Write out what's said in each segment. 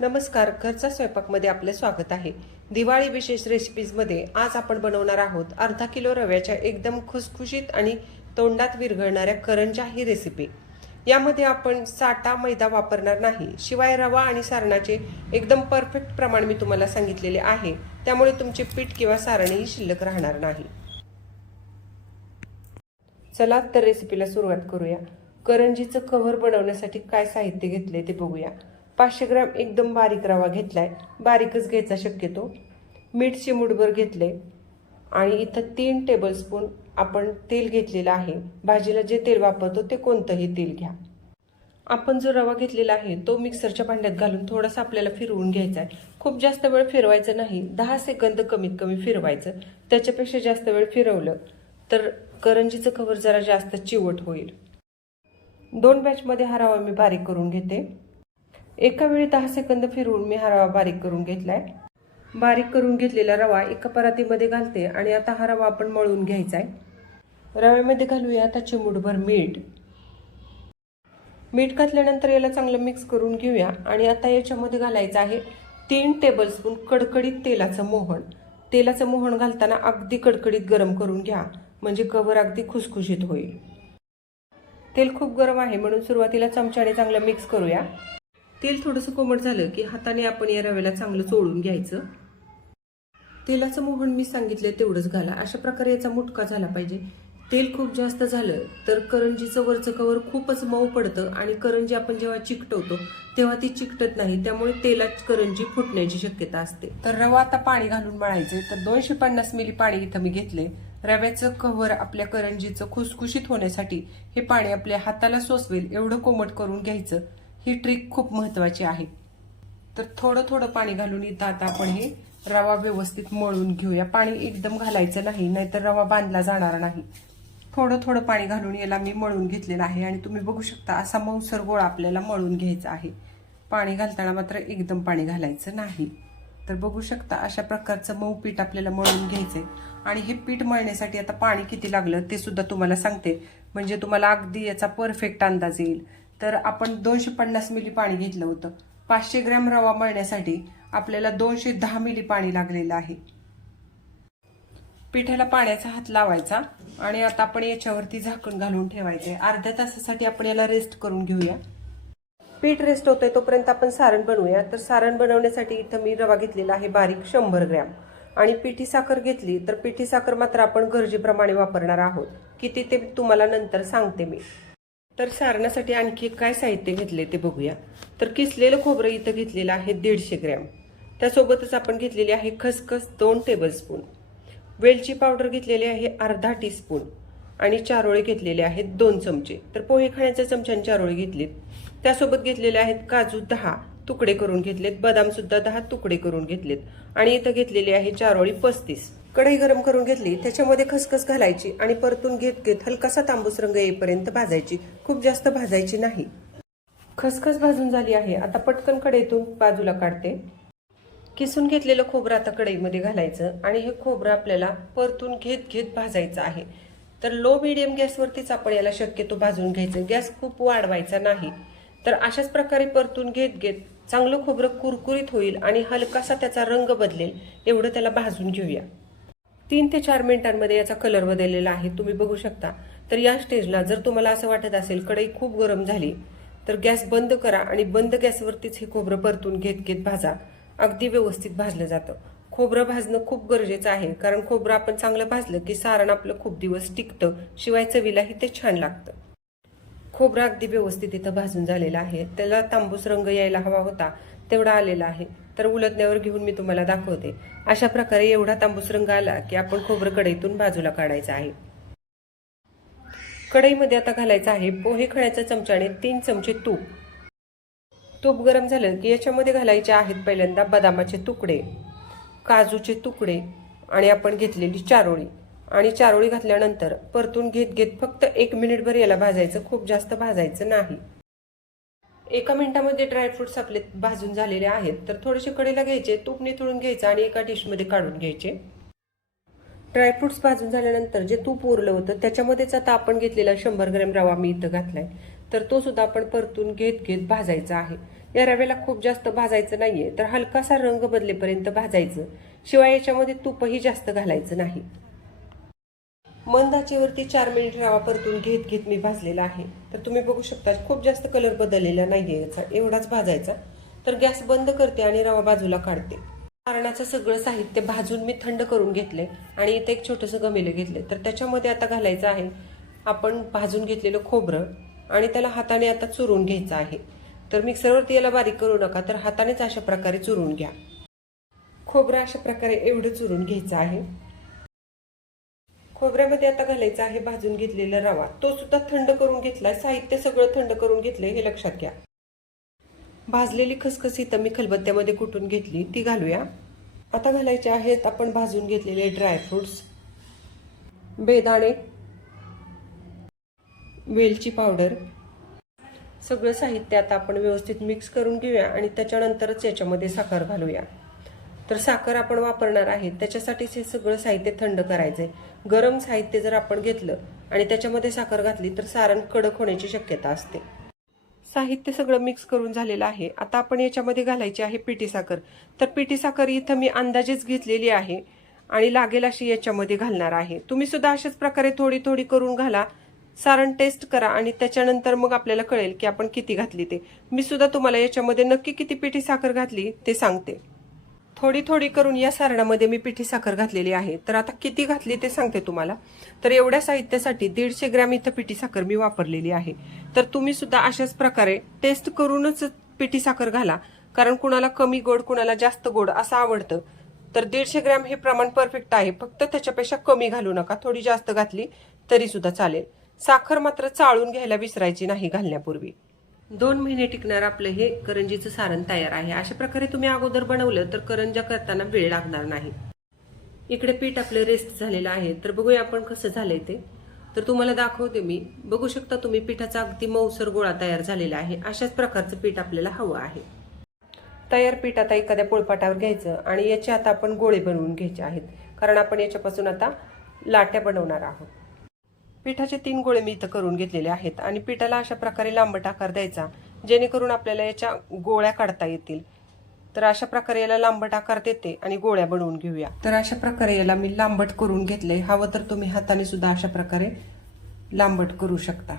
नमस्कार, घरचा स्वयंपाकमध्ये आपले स्वागत आहे. दिवाळी विशेष रेसिपीजमध्ये आज आपण बनवणार आहोत अर्धा किलो रव्याच्या एकदम खुसखुशीत आणि तोंडात विरघळणाऱ्या करंज्या ही रेसिपी. यामध्ये आपण साठा मैदा वापरणार नाही. शिवाय रवा आणि सारणाचे एकदम परफेक्ट प्रमाण मी तुम्हाला सांगितलेले आहे, त्यामुळे तुमचे पीठ किंवा सारणही शिल्लक राहणार नाही. चला तर रेसिपीला सुरुवात करूया. करंजीचं कव्हर बनवण्यासाठी काय साहित्य घेतले ते बघूया. 500 ग्रॅम एकदम बारीक रवा घेतलाय, बारीकच घ्यायचा शक्यतो. मीठ चिमूटभर घेतले आणि इथं 3 टेबलस्पून आपण तेल घेतलेलं आहे. भाजीला जे तेल वापरतो ते कोणतंही तेल घ्या. आपण जो रवा घेतलेला आहे तो मिक्सरच्या भांड्यात घालून थोडासा आपल्याला फिरवून घ्यायचा आहे. खूप जास्त वेळ फिरवायचं नाही, 10 सेकंद कमीत कमी फिरवायचं. त्याच्यापेक्षा जास्त वेळ फिरवलं तर करंजीचं कव्हर जरा जास्त चिवट होईल. 2 बॅचमध्ये हा रवा मी बारीक करून घेते. एका वेळी 10 सेकंद फिरवून मी हा रवा बारीक करून घेतलाय. बारीक करून घेतलेला रवा एका परातीमध्ये घालते आणि आता हा रवा आपण मळून घ्यायचा आहे. रव्यामध्ये घालूया आता चिमूटभर मीठ. मीठ घातल्यानंतर याला चांगलं मिक्स करून घेऊया आणि आता याच्यामध्ये घालायचं आहे 3 टेबलस्पून कडकडीत तेलाचं मोहन. तेलाचं मोहन घालताना अगदी कडकडीत गरम करून घ्या, म्हणजे कव्हर अगदी खुसखुशीत होईल. तेल खूप गरम आहे म्हणून सुरुवातीला चमच्याने चांगलं मिक्स करूया. तेल थोडंसं कोमट झालं की हाताने आपण या रव्याला चांगलं चोळून घ्यायचं. तेलाचं मोहन मी सांगितलं तेवढंच घाला. अशा प्रकारे याचा मुटका झाला पाहिजे. तेल खूप जास्त झालं तर करंजीचं वरचं कव्हर खूपच मऊ पडतं आणि करंजी आपण जेव्हा चिकटवतो तेव्हा ती चिकटत नाही, त्यामुळे तेलात करंजी फुटण्याची शक्यता असते. तर रवा आता पाणी घालून मळायचे. तर 250 मिली पाणी इथं मी घेतले. रव्याचं कव्हर आपल्या करंजीचं खुसखुशीत होण्यासाठी हे पाणी आपल्या हाताला सोसवेल एवढं कोमट करून घ्यायचं. ही ट्रिक खूप महत्वाची आहे. तर थोडं थोडं पाणी घालून इथं आता आपण हे रवा व्यवस्थित मळून घेऊया. पाणी एकदम घालायचं नाही, नाहीतर रवा बांधला जाणार नाही. थोडं थोडं पाणी घालून याला मी मळून घेतलेलं आहे आणि तुम्ही बघू शकता असा मऊसर गोळा आपल्याला मळून घ्यायचा आहे. पाणी घालताना मात्र एकदम पाणी घालायचं नाही. तर बघू शकता अशा प्रकारचं मऊ पीठ आपल्याला मळून घ्यायचंय. आणि हे पीठ मळण्यासाठी आता पाणी किती लागलं ते सुद्धा तुम्हाला सांगते, म्हणजे तुम्हाला अगदी याचा परफेक्ट अंदाज येईल. तर आपण 250 मिली पाणी घेतलं होतं. 500 ग्रॅम रवा मळण्यासाठी आपल्याला 210 मिली पाणी लागलेलं आहे. पिठाला पाण्याचा हात लावायचा आणि आता आपण याच्यावरती झाकण घालून ठेवायचंय. अर्ध्या तासासाठी आपण याला रेस्ट करून घेऊया. पीठ रेस्ट होतंय तोपर्यंत आपण सारण बनवूया. तर सारण बनवण्यासाठी इथं मी रवा घेतलेला आहे बारीक 100 ग्रॅम आणि पिठी साखर घेतली. तर पिठी साखर मात्र आपण गरजेप्रमाणे वापरणार आहोत. किती ते तुम्हाला नंतर सांगते मी. तर सारणासाठी आणखी काय साहित्य घेतले ते बघूया. तर किसलेलं खोबरं इथं घेतलेलं आहे 150 ग्रॅम. त्यासोबतच आपण घेतलेली आहे खसखस 2 टेबलस्पून. वेलची पावडर घेतलेली आहे अर्धा टीस्पून आणि चारोळे घेतलेले आहेत 2 चमचे. तर पोहे खाण्याच्या चमच्याने चारोळे घेतलेत. त्यासोबत घेतलेले आहेत काजू 10 तुकडे करून घेतलेत. बदाम सुद्धा 10 तुकडे करून घेतलेत आणि इथं घेतलेली आहे चारोळी 35. कढई गरम करून घेतली, त्याच्यामध्ये खसखस घालायची आणि परतून घेत घेत हलकासा तांबूस रंग येईपर्यंत भाजायची. खूप जास्त भाजायची नाही. खसखस भाजून झाली आहे. आता पटकन कढईतून बाजूला काढते. किसून घेतलेलं खोबरं आता कढईमध्ये घालायचं आणि हे खोबरं आपल्याला परतून घेत घेत भाजायचं आहे. तर लो मीडियम गॅसवरतीच आपण याला शक्यतो भाजून घ्यायचं. गॅस खूप वाढवायचा नाही. तर अशाच प्रकारे परतून घेत घेत चांगलं खोबरं कुरकुरीत होईल आणि हलकासा त्याचा रंग बदलेल एवढं त्याला भाजून घेऊया. 3 ते 4 मिनिटांमध्ये याचा कलर बदललेला आहे, तुम्ही बघू शकता. तर या स्टेजला जर तुम्हाला असं वाटत असेल कढई खूप गरम झाली तर गॅस बंद करा आणि बंद गॅसवरतीच हे खोबरं परतून घेत घेत भाजा. अगदी व्यवस्थित भाजलं जातं. खोबरं भाजणं खूप गरजेचं आहे, कारण खोबरं आपण चांगलं भाजलं की सारण आपलं खूप दिवस टिकतं. शिवाय चवीलाही ते छान लागतं. खोबरं अगदी व्यवस्थित इथं भाजून झालेलं आहे. त्याला तांबूस रंग यायला हवा होता तेवढा आलेला आहे. तर उलटण्यावर घेऊन मी तुम्हाला दाखवते. अशा प्रकारे एवढा तांबूस रंग आला की आपण खोबरं कढईतून बाजूला काढायचं आहे. कढईमध्ये आता घालायचं आहे पोहे खाण्याच्या चमच्याने 3 चमचे तूप. तूप गरम झालं की याच्यामध्ये घालायचे आहेत पहिल्यांदा बदामाचे तुकडे, काजूचे तुकडे आणि आपण घेतलेली चारोळी. आणि चारोळी घातल्यानंतर परतून घेत घेत फक्त 1 मिनिटभर याला भाजायचं. खूप जास्त भाजायचं नाही. 1 मिनिटामध्ये ड्रायफ्रुट्स आपले भाजून झालेले आहेत. तर थोडेसे कढईला घ्यायचे, तूप निथळून घ्यायचं आणि एका डिशमध्ये काढून घ्यायचे. ड्रायफ्रुट्स भाजून झाल्यानंतर जे तूप उरलं होतं त्याच्यामध्येच आता आपण घेतलेला 100 ग्रॅम रवा मी इथं घातलाय. तर तो सुद्धा आपण परतून घेत घेत भाजायचा आहे. या रव्याला खूप जास्त भाजायचं नाहीये, तर हलकासा रंग बदलेपर्यंत भाजायचं. शिवाय याच्यामध्ये तूपही जास्त घालायचं नाही. मंद आचेवरती 4 मिनिट रवा परतून घेत घेत मी भाजलेला आहे. तर तुम्ही बघू शकता खूप जास्त कलर बदललेला नाहीये याचा, एवढाच भाजायचा. तर गॅस बंद करते आणि रवा बाजूला काढते. सारणाचं सगळं साहित्य भाजून मी थंड करून घेतले आणि इथे एक छोटंसं गमेलं घेतले. तर त्याच्यामध्ये आता घालायचं आहे आपण भाजून घेतलेलं खोबरं आणि त्याला हाताने आता चुरून घ्यायचं आहे. तर मिक्सरवरती याला बारीक करू नका, तर हातानेच अशा प्रकारे चुरून घ्या. खोबरं अशा प्रकारे एवढं चुरून घ्यायचं आहे. खोबऱ्यामध्ये आता घालायचा आहे भाजून घेतलेला रवा, तो सुद्धा थंड करून घेतलाय. साहित्य सगळं थंड करून घेतलंय हे लक्षात घ्या. भाजलेली खसखस इथं मी खलबत्त्यामध्ये कुटून घेतली, ती घालूया. आता घालायचे आहेत आपण भाजून घेतलेले ड्रायफ्रुट्स, बेदाणे, वेलची पावडर. सगळं साहित्य आता आपण व्यवस्थित मिक्स करून घेऊया आणि त्याच्यानंतरच याच्यामध्ये साखर घालूया. तर साखर आपण वापरणार आहे त्याच्यासाठीच हे सगळं साहित्य थंड करायचंय. गरम साहित्य जर आपण घेतलं आणि त्याच्यामध्ये साखर घातली तर सारण कडक होण्याची शक्यता असते. साहित्य सगळं मिक्स करून झालेलं आहे. आता आपण याच्यामध्ये घालायची आहे पिठी साखर. तर पिठी साखर इथं मी अंदाजेच घेतलेली आहे आणि लागेल अशी याच्यामध्ये घालणार आहे. तुम्ही सुद्धा अशाच प्रकारे थोडी थोडी करून घाला. सारण टेस्ट करा आणि त्याच्यानंतर मग आपल्याला कळेल की आपण किती घातली ते. मी सुद्धा तुम्हाला याच्यामध्ये नक्की किती पिठी साखर घातली ते सांगते. थोडी थोडी करून या सारणामध्ये मी पिठी साखर घातलेली आहे. तर आता किती घातली ते सांगते तुम्हाला. तर एवढ्या साहित्यासाठी 150 ग्रॅम इथं पिठी साखर मी वापरलेली आहे. तर तुम्ही सुद्धा अशाच प्रकारे टेस्ट करूनच पिठी साखर घाला, कारण कुणाला कमी गोड कुणाला जास्त गोड असं आवडतं. तर 150 ग्रॅम हे प्रमाण परफेक्ट आहे. फक्त त्याच्यापेक्षा कमी घालू नका, थोडी जास्त घातली तरी सुद्धा चालेल. साखर मात्र चाळून घ्यायला विसरायची नाही घालण्यापूर्वी. 2 महिने टिकणार आपलं हे करंजीचं सारण तयार आहे. अशा प्रकारे तुम्ही अगोदर बनवलं तर करंजा करताना वेळ लागणार नाही. इकडे पीठ आपलं रेस्ट झालेलं आहे. तर बघूया आपण कसं झालंय ते. तर तुम्हाला दाखवते मी. बघू शकता तुम्ही पिठाचा अगदी मऊसर गोळा तयार झालेला आहे. अशाच प्रकारचं पीठ आपल्याला हवं आहे. तयार पीठ आता एखाद्या पोळपाटावर घ्यायचं आणि याचे आता आपण गोळे बनवून घ्यायचे आहेत, कारण आपण याच्यापासून आता लाट्या बनवणार आहोत. पिठाचे 3 गोळे मी इथं करून घेतलेले आहेत आणि पिठाला अशा प्रकारे लांबट आकार द्यायचा, जेणेकरून आपल्याला याच्या गोळ्या काढता येतील. तर अशा प्रकारे याला लांबट आकार देते आणि गोळ्या बनवून घेऊया. तर अशा प्रकारे याला मी लांबट करून घेतले. हवं तर तुम्ही हाताने सुद्धा अशा प्रकारे लांबट करू शकता.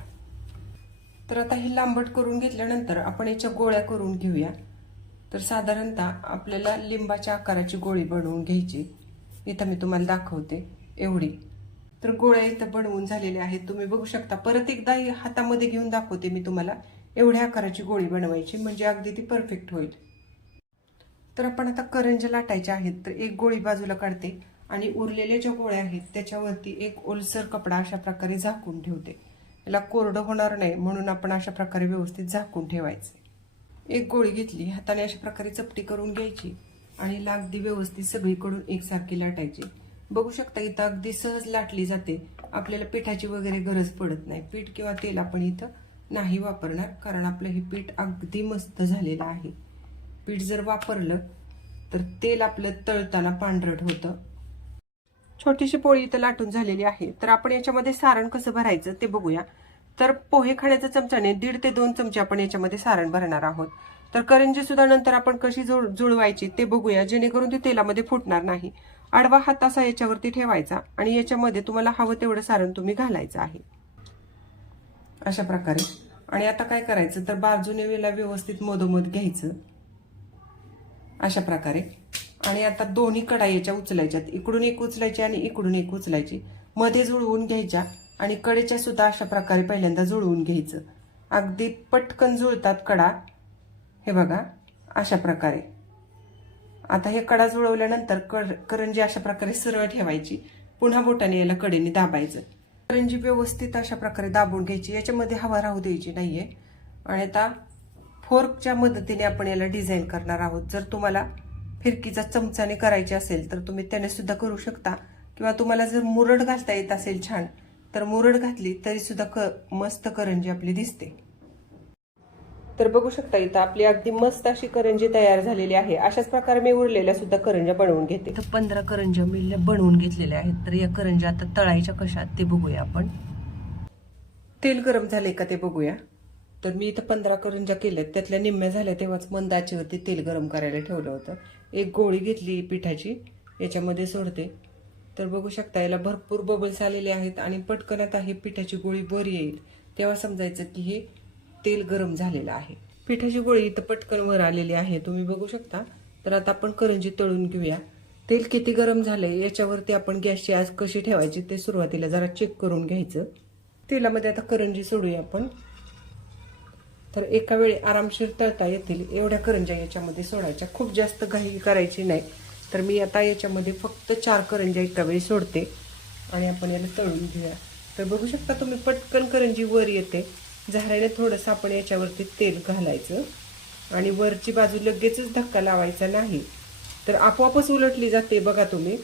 तर आता ही लांबट करून घेतल्यानंतर आपण याच्या गोळ्या करून घेऊया. तर साधारणतः आपल्याला लिंबाच्या आकाराची गोळी बनवून घ्यायची. इथं मी तुम्हाला दाखवते एवढी. तर गोळ्या इथं बनवून झालेल्या आहेत, तुम्ही बघू शकता. परत एकदा हातामध्ये घेऊन दाखवते मी तुम्हाला. एवढ्या आकाराची गोळी बनवायची म्हणजे अगदी ती परफेक्ट होईल. तर आपण आता करंज्या लाटायच्या आहेत. तर एक गोळी बाजूला काढते आणि उरलेल्या ज्या गोळ्या आहेत त्याच्यावरती एक ओलसर कपडा अशा प्रकारे झाकून ठेवते. याला कोरडं होणार नाही म्हणून आपण अशा प्रकारे व्यवस्थित झाकून ठेवायचे. एक गोळी घेतली, हाताने अशा प्रकारे चपटी करून घ्यायची आणि अगदी व्यवस्थित सगळीकडून एकसारखी लाटायची. बघू शकता इथं अगदी सहज लाटली जाते. आपल्याला पिठाची वगैरे गरज पडत नाही. पीठ किंवा तेल आपण इथं नाही वापरणार, कारण आपलं हे पीठ अगदी मस्त झालेलं आहे. पीठ जर वापरलं तर तेल आपलं तळताना पांढरट होतं. छोटीशी पोळी इथं लाटून झालेली आहे. तर आपण याच्यामध्ये सारण कसं भरायचं ते बघूया. तर पोहे खाण्याच्या चमच्याने 1.5 ते 2 चमचे आपण याच्यामध्ये सारण भरणार आहोत. तर करंजी सुद्धा नंतर आपण कशी जुळवायची ते बघूया, जेणेकरून ती तेलामध्ये फुटणार नाही. आडवा हात असा याच्यावरती ठेवायचा आणि याच्यामध्ये तुम्हाला हवं तेवढं सारण तुम्ही घालायचं आहे अशा प्रकारे. आणि आता काय करायचं तर बाजूने वेळेला व्यवस्थित मधोमध घ्यायचं अशा प्रकारे. आणि आता दोन्ही कढाईच्या उचलायच्यात. इकडून एक उचलायची आणि इकडून एक उचलायची. मध्ये जुळवून घ्यायच्या आणि कडेच्या सुद्धा अशा प्रकारे पहिल्यांदा जुळवून घ्यायचं. अगदी पटकन जुळतात कडा. हे बघा अशा प्रकारे. आता हे कडा जुळवल्यानंतर करंजी अशा प्रकारे सरळ ठेवायची. पुन्हा बोटाने याला कडेने दाबायचं. करंजी व्यवस्थित अशा प्रकारे दाबून घ्यायची. याच्यामध्ये हवा राहू द्यायची नाहीये. आणि आता फोर्कच्या मदतीने आपण याला डिझाईन करणार आहोत. जर तुम्हाला फिरकीचा चमचाने करायची असेल तर तुम्ही त्याने सुद्धा करू शकता, किंवा तुम्हाला जर मुरड घालता येत असेल छान तर मुरड घातली तरी सुद्धा मस्त करंजी आपली दिसते. तर बघू शकता इथं आपली अगदी मस्त अशी करंजी तयार झालेली आहे. अशाच प्रकारे मी उरलेल्या सुद्धा करंज्या बनवून घेते. इथं 15 करंज्या मी बनवून घेतलेल्या आहेत. तर या करंज्या आता तळायच्या कशा ते बघूया आपण. तेल गरम झाले का ते बघूया. तर मी इथं 15 करंज्या केल्यात, त्यातल्या निम्म्या झाल्या तेव्हाच मंद आचेवरती तेल गरम करायला ठेवलं होतं. एक गोळी घेतली पिठाची, याच्यामध्ये सोडते. तर बघू शकता याला भरपूर बबल्स आलेले आहेत आणि पटकन आता ही पिठाची गोळी वर येईल तेव्हा समजायचं की हे तेल गरम झालेलं आहे. पिठाची गोळी इथं पटकन वर आलेली आहे, तुम्ही बघू शकता. तर आता आपण करंजी तळून घेऊया. तेल किती गरम झालंय याच्यावरती आपण गॅसची आच कशी ठेवायची ते सुरुवातीला जरा चेक करून घ्यायचं. तेलामध्ये आता करंजी सोडूया आपण. तर एका वेळी आरामशीर तळता येतील एवढ्या करंज्या याच्यामध्ये सोडायच्या, खूप जास्त घाई करायची नाही. तर मी आता याच्यामध्ये फक्त 4 करंज्या एका वेळी सोडते आणि आपण याला तळून घेऊया. तर बघू शकता तुम्ही पटकन करंजी वर येते. झाऱ्याने थोडंसं आपण याच्यावरती तेल घालायचं आणि वरची बाजू लगेचच धक्का लावायचा नाही, तर आपोआपच उलटली जाते बघा तुम्ही.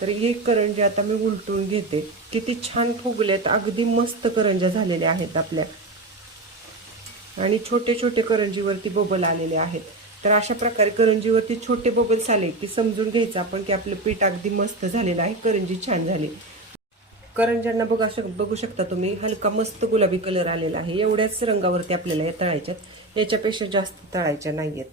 तर ही करंजी आता मी उलटून घेते. किती छान फुगलेत, अगदी मस्त करंज्या झालेल्या आहेत आपल्या. आणि छोटे छोटे करंजीवरती बबल आलेले आहेत. तर अशा प्रकारे करंजीवरती छोटे बबल्स आले की समजून घ्यायचं आपण की आपलं पीठ अगदी मस्त झालेलं आहे, करंजी छान झाली. करंज्यांना बघू शकता तुम्ही हलका मस्त गुलाबी कलर आलेला आहे. एवढ्याच रंगावरती आपल्याला या तळायच्यात, याच्यापेक्षा जास्त तळायच्या नाहीयेत.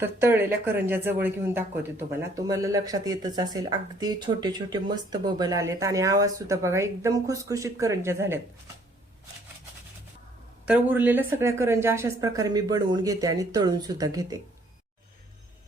तर तळलेल्या करंज्या जवळ घेऊन दाखवते तुम्हाला. तुम्हाला लक्षात येतच असेल, अगदी छोटे छोटे मस्त बबल आलेत आणि आवाज सुद्धा बघा, एकदम खुसखुशीत करंज्या झाल्यात. तर उरलेल्या सगळ्या करंज्या अशाच प्रकारे मी बनवून घेते आणि तळून सुद्धा घेते.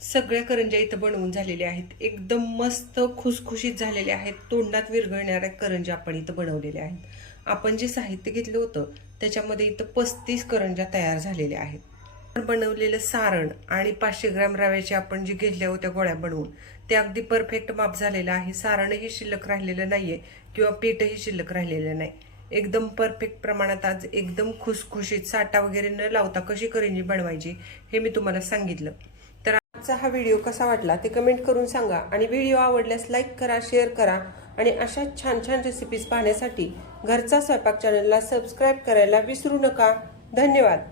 सगळ्या करंज्या इथं बनवून झालेल्या आहेत, एकदम मस्त खुसखुशीत झालेल्या आहेत. तोंडात विरघळणाऱ्या करंज्या आपण इथं बनवलेल्या आहेत. आपण जे साहित्य घेतलं होतं त्याच्यामध्ये इथं 35 करंज्या तयार झालेल्या आहेत. आपण बनवलेलं सारण आणि 500 ग्रॅम रव्याचे आपण जे घेतल्या होत्या गोळ्या बनवून, ते अगदी परफेक्ट माप झालेलं आहे. सारणही शिल्लक राहिलेलं नाहीये किंवा पीठही शिल्लक राहिलेलं नाही. एकदम परफेक्ट प्रमाणात आज एकदम खुसखुशीत साठा वगैरे न लावता कशी करंजी बनवायची हे मी तुम्हाला सांगितलं. तर आजचा हा व्हिडिओ कसा वाटला ते कमेंट करून सांगा आणि व्हिडिओ आवडल्यास लाईक करा, शेअर करा आणि अशा छान छान रेसिपीज पाहण्यासाठी घरचा स्वयंपाक चॅनलला सबस्क्राईब करायला विसरू नका. धन्यवाद.